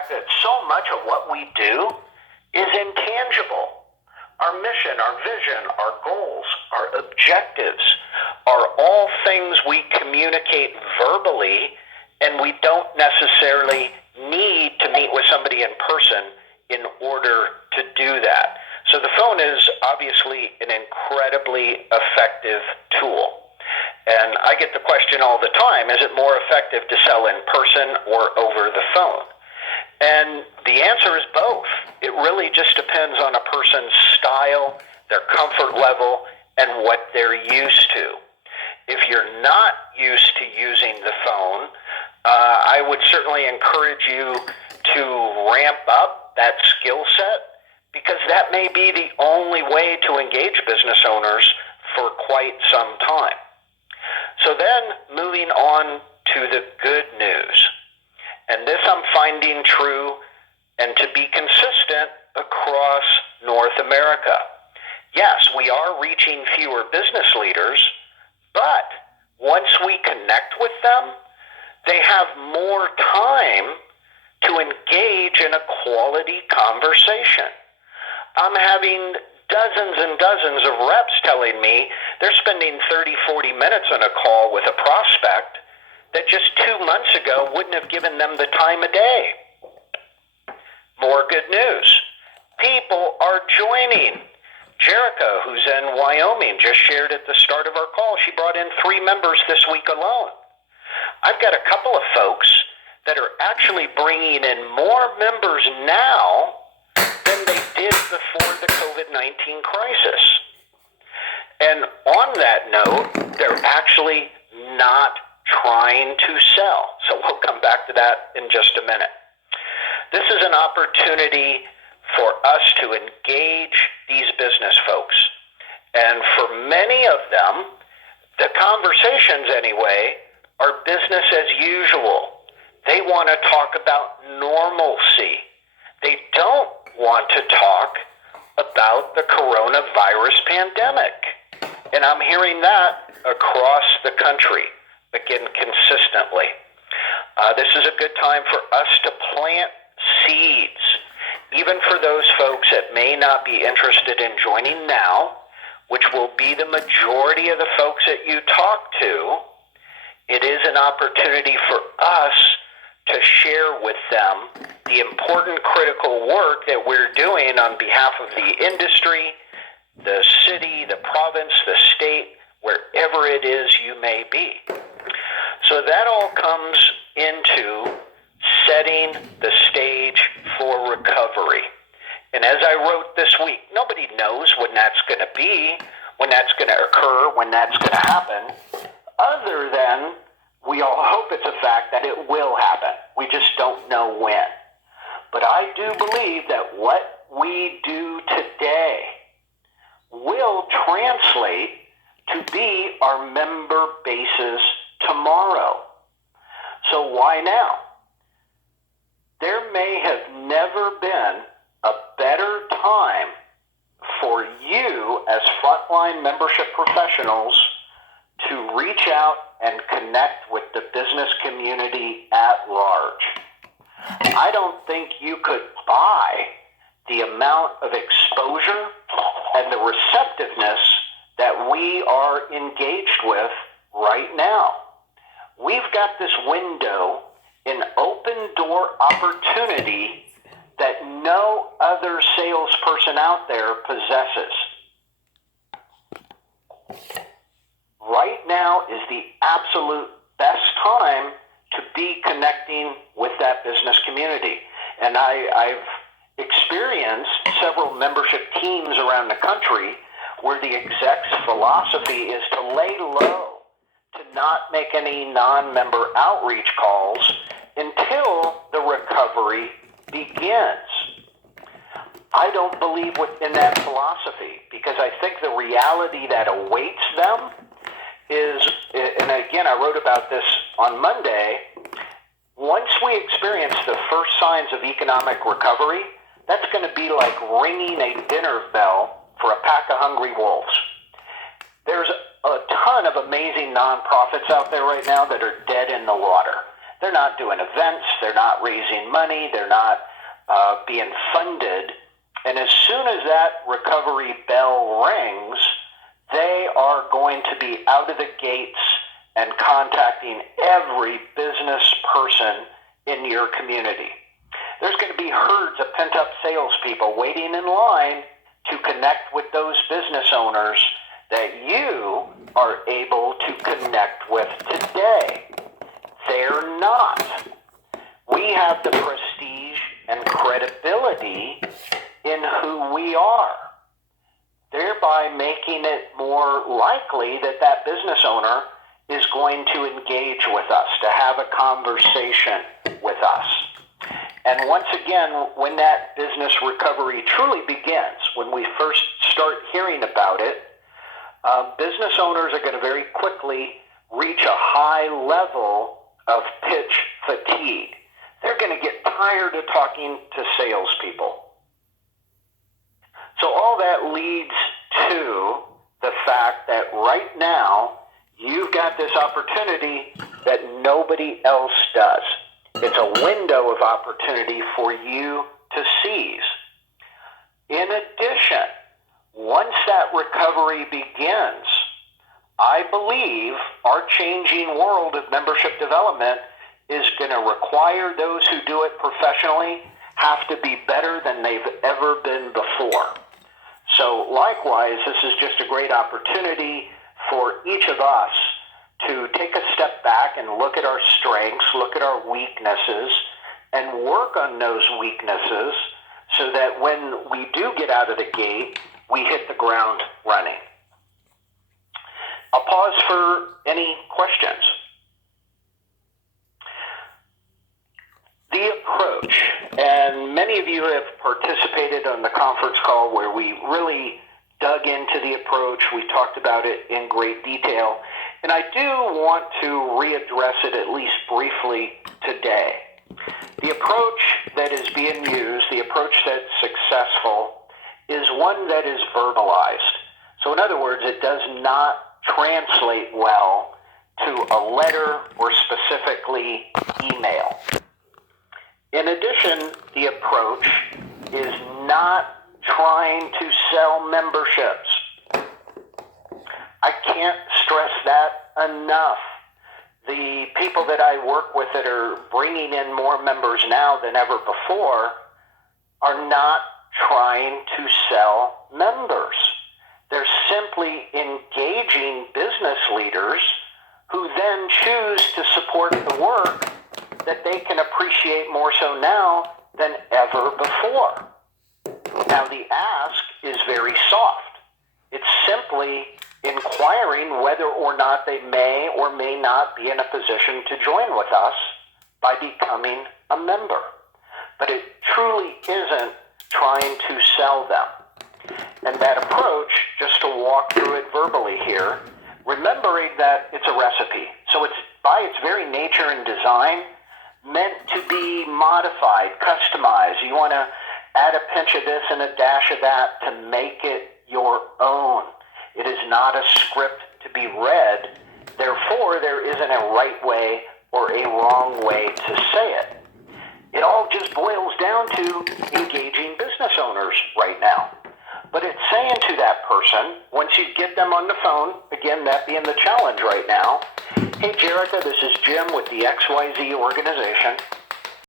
fact that so much of what we do is intangible. Our mission, our vision, our goals, our objectives are all things we communicate verbally, and we don't necessarily need to meet with somebody in person in order to do that. So the phone is obviously an incredibly effective tool. And I get the question all the time, is it more effective to sell in person or over the phone? And the answer is both. It really just depends on a person's style, their comfort level, and what they're used to. If you're not used to using the phone, I would certainly encourage you to ramp up that skill set, because that may be the only way to engage business owners for quite some time. So then, moving on to the good news. And this I'm finding true and to be consistent across North America. Yes, we are reaching fewer business leaders, but once we connect with them, they have more time to engage in a quality conversation. I'm having dozens and dozens of reps telling me they're spending 30, 40 minutes on a call with a prospect that just 2 months ago wouldn't have given them the time of day. More good news. People are joining. Jerica, who's in Wyoming, just shared at the start of our call, she brought in 3 members this week alone. I've got a couple of folks that are actually bringing in more members now than they did before the COVID-19 crisis. And on that note, they're actually not trying to sell. So we'll come back to that in just a minute. This is an opportunity for us to engage these business folks. And for many of them, the conversations anyway are business as usual. They want to talk about normalcy. They don't want to talk about the coronavirus pandemic. And I'm hearing that across the country, again, consistently. This is a good time for us to plant seeds, even for those folks that may not be interested in joining now, which will be the majority of the folks that you talk to. It is an opportunity for us to share with them the important critical work that we're doing on behalf of the industry, the city, the province, the state, wherever it is you may be. So that all comes into setting the stage for recovery. And as I wrote this week, nobody knows when that's going to be, when that's going to occur, when that's going to happen, other than we all hope it's a fact that it will happen. We just don't know when. But I do believe that what we do today will translate to be our member bases tomorrow. So why now? There may have never been a better time for you as frontline membership professionals to reach out and connect with the business community at large. I don't think you could buy the amount of exposure and the receptiveness that we are engaged with right now. We've got this window, an open door opportunity that no other salesperson out there possesses. Right now is the absolute best time to be connecting with that business community. And I've experienced several membership teams around the country where the exec's philosophy is to lay low, to not make any non-member outreach calls until the recovery begins. I don't believe in that philosophy, because I think the reality that awaits them is, and again, I wrote about this on Monday, once we experience the first signs of economic recovery, that's going to be like ringing a dinner bell for a pack of hungry wolves. There's a ton of amazing nonprofits out there right now that are dead in the water. They're not doing events. They're not raising money. They're not being funded. And as soon as that recovery bell rings, they are going to be out of the gates and contacting every business person in your community. There's going to be herds of pent-up salespeople waiting in line to connect with those business owners that you are able to connect with today. They're not. We have the prestige and credibility in who we are, thereby making it more likely that that business owner is going to engage with us, to have a conversation with us. And once again, when that business recovery truly begins, when we first start hearing about it, business owners are going to very quickly reach a high level of pitch fatigue. They're going to get tired of talking to salespeople. So all that leads to the fact that right now, you've got this opportunity that nobody else does. It's a window of opportunity for you to seize. In addition, once that recovery begins, I believe our changing world of membership development is going to require those who do it professionally have to be better than they've ever been before. So likewise, this is just a great opportunity for each of us to take a step back and look at our strengths, look at our weaknesses, and work on those weaknesses so that when we do get out of the gate, we hit the ground running. I'll pause for any questions. The approach, and many of you have participated on the conference call where we really dug into the approach. We talked about it in great detail, and I do want to readdress it at least briefly today. The approach that is being used, the approach that's successful, is one that is verbalized. So in other words, it does not translate well to a letter or specifically email. In addition, the approach is not trying to sell memberships. I can't stress that enough. The people that I work with that are bringing in more members now than ever before are not trying to sell members. They're simply engaging business leaders who then choose to support the work that they can appreciate more so now than ever before. Now, the ask is very soft. It's simply inquiring whether or not they may or may not be in a position to join with us by becoming a member. But it truly isn't trying to sell them. And that approach, just to walk through it verbally here, remembering that it's a recipe. So it's by its very nature and design meant to be modified, customized. You want to add a pinch of this and a dash of that to make it your own. It is not a script to be read. Therefore, there isn't a right way or a wrong way to say it. It all just boils down to engaging business owners right now. But it's saying to that person, once you get them on the phone, again, that being the challenge right now, hey, Jerica, this is Jim with the XYZ organization.